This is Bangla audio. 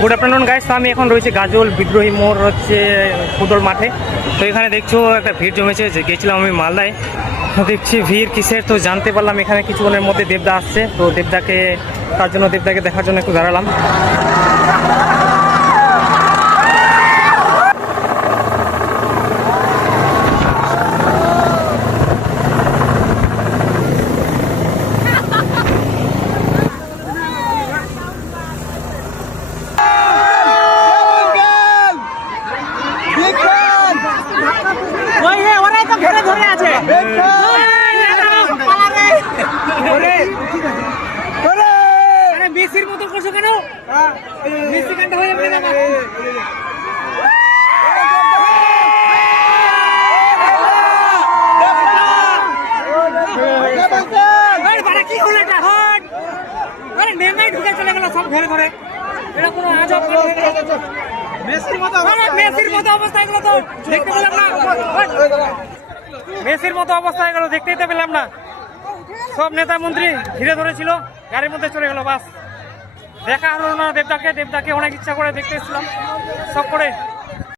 Good afternoon guys. তো আমি এখন রয়েছে গাজল বিদ্রোহী মোড় হচ্ছে ফুটবল মাঠে। তো এখানে দেখছো একটা ভিড় জমেছে, যে গেছিলাম আমি মালদায়, তো দেখছি ভিড় কিসের। তো জানতে পারলাম এখানে কিছুক্ষণের মধ্যে দেবদা আসছে, তো দেবদাকে তার জন্য দেবদাকে দেখার জন্য একটু দাঁড়ালাম। মেসির মতো করছো কেন? মেসি কান্ড হয়ে যাবে না। কি হলো এটা? নেমাই ঢুকে চলে গেল সব ঘরে ঘরে। এটা কোনো আজব মেসির মতো অবস্থা এগুলো তো দেখতে পেলাম না। মেসির মতো অবস্থা এগুলো দেখতেই তো পেলাম না। সব নেতা মন্ত্রী ঘিরে ধরেছিল, গাড়ির মধ্যে চলে গেল, বাস দেখা হলো না দেবদাকে। দেবদাকে অনেক ইচ্ছা করে দেখতে এসেছিলাম, সব করে